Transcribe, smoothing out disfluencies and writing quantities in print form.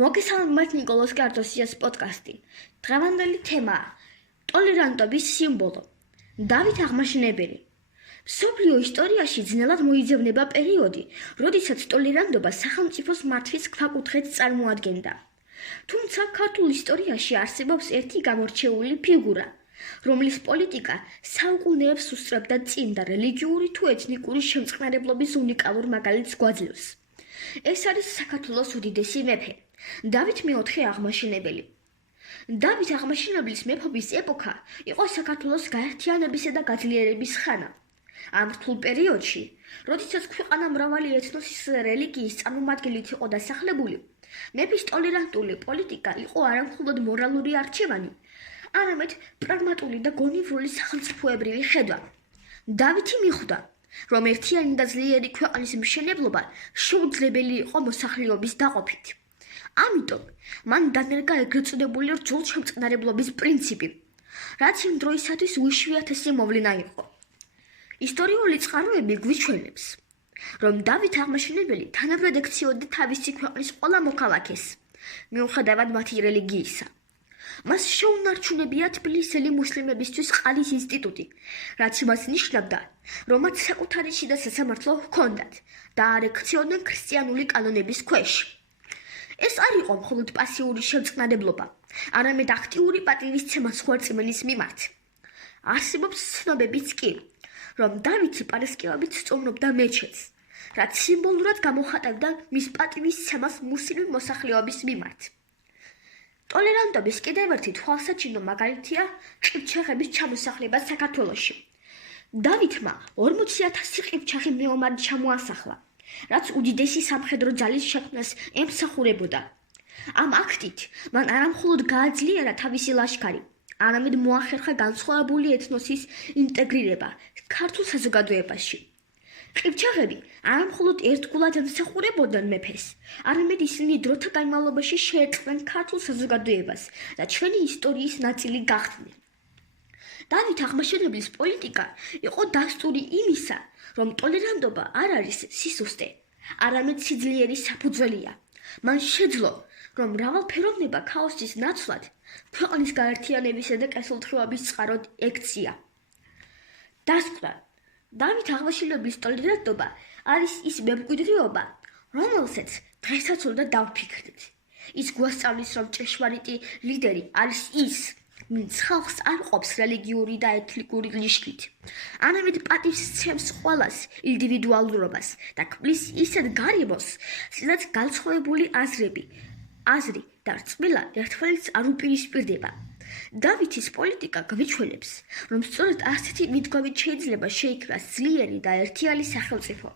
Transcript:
მოგესალმებით ნიკოლოზ კარტოსიას პოდკასტი. დღევანდელი თემაა ტოლერანტობის სიმბოლო. დავით აღმაშენებელი. მსოფლიო ისტორიაში ძნელად მოიძებნება პერიოდი, როდესაც ტოლერანტობა სახელმწიფოს მართვის ქვაკუთხედს წარმოადგენდა. თუმცა ქართულ ისტორიაში არსებობს ერთი გამორჩეული ფიგურა, რომლის პოლიტიკა საუკუნეებს უსწრებდა წინ და რელიგიური თუ ეთნიკური შემწყნარებლობის უნიკალურ მაგალითს გვაძლევს. ეს არის საქართველოს უდიდესი მეფე, დავით მეოთხე აღმაშენებელი. დავით აღმაშენებლის მეფობის ეპოქა იყო საქართველოს გაერთიანებისა და გაძლიერების ხანა. ამ რთულ პერიოდში, როდესაც ქვეყანა მრავალი ეთნოსის რელიგიის წარმომადგენლით იყო დასახლებული, მეფის ტოლერანტული პოლიტიკა იყო არამხოლოდ მორალური არჩევანი, არამედ პრაგმატული და გონივრული სახელმწიფოებრივი ხედვა. დავითი მიხვდა, რომ ერთიანი და ძლიერი ქვეყნის მშენებლობა შეუძლებელი იყო მოსახლეობის დაყოფით. ამიტომ მან დანერგა ეგრეთ წოდებული რჯულშემწყნარებლობის პრინციპი, რაც იმ დროისათვის უიშვიათესი მოვლენა იყო. ისტორიული წყაროები გვიჩვენებს, რომ დავით აღმაშენებელი თანაბრად ექციოდა თავისი ქვეყნის ყველა მოქალაქეს, მიუხედავად მათი რელიგიისა. მას შეუნარჩუნებია თბილისელი მუსლიმებისთვის ყალის ინსტიტუტი, რაც იმას ნიშნავდა, რომ მათ საკუთარი შიდა სასამართლო ჰქონდათ და არ ექცეოდნენ ქრისტიანული კანონების ქვეშ. ეს არ იყო მხოლოდ პასიური შემწყნარებლობა, არამედ აქტიური პატივისცემა სხვა რწმენის მიმართ. არსებობს ცნობებიც კი, რომ დავითი პარასკევებით სწავლობდა მეჩეთს, რაც სიმბოლურად გამოხატავდა მის პატივისცემას მუსლიმი მოსახლეობის მიმართ. ტოლერანტობის კიდევ ერთი თვალსაჩინო მაგალითია ყივჩაღების ჩამოსახლება საქართველოში. დავითმა 40,000 ყივჩაღი მეომარი ჩამოასახლა, რაც უდიდესი სამხედრო ძალის შექმნას ემსახურებოდა. ამ აქტით მან არამხოლოდ გააძლიერა თავისი ლაშქარი, არამედ მოახერხა განსხვავებული ეთნოსის ინტეგრირება ქართულ საზოგადოებაში. ყივჩაღები არამხოლოდ ერთგულად ემსახურებოდნენ მეფეს, არამედ ისინი დროთა განმავლობაში შეერწყნენ ქართულ საზოგადოებას და ჩვენი ისტორიის ნაწილი გახდნენ. დავით აღმაშენებლის პოლიტიკა იყო დასტური იმისა, რომ ტოლერანტობა არ არის სისუსტე, არამედ სიძლიერის საფუძველია. მან შეძლო, რომ მრავალფეროვნება ქაოსის ნაცვლად ქვეყნის გაერთიანებისა და კეთილდღეობის წყაროდ ექცია. დასკვნა. დავით აღმაშენებლის ტოლერანტობა არის ის მემკვიდრეობა, რომელსაც დღესაც უნდა დავფიქრდეთ. ის გვასწავლის, რომ ჭეშმარიტი ლიდერი არის ის, ვინც ხალხს არ ყოფს რელიგიური და ეთნიკური ნიშნით, არამედ პატივს სცემს ყველას ინდივიდუალურობას და ქმნის ისეთ გარემოს, სადაც განსხვავებული აზრი და რწმენა ერთმანეთს არ უპირისპირდება. დავითის პოლიტიკა გვიჩვენებს, რომ სწორედ ასეთი მიდგომით შეიძლება შეიქმნას ძლიერი და ერთიანი სახელმწიფო.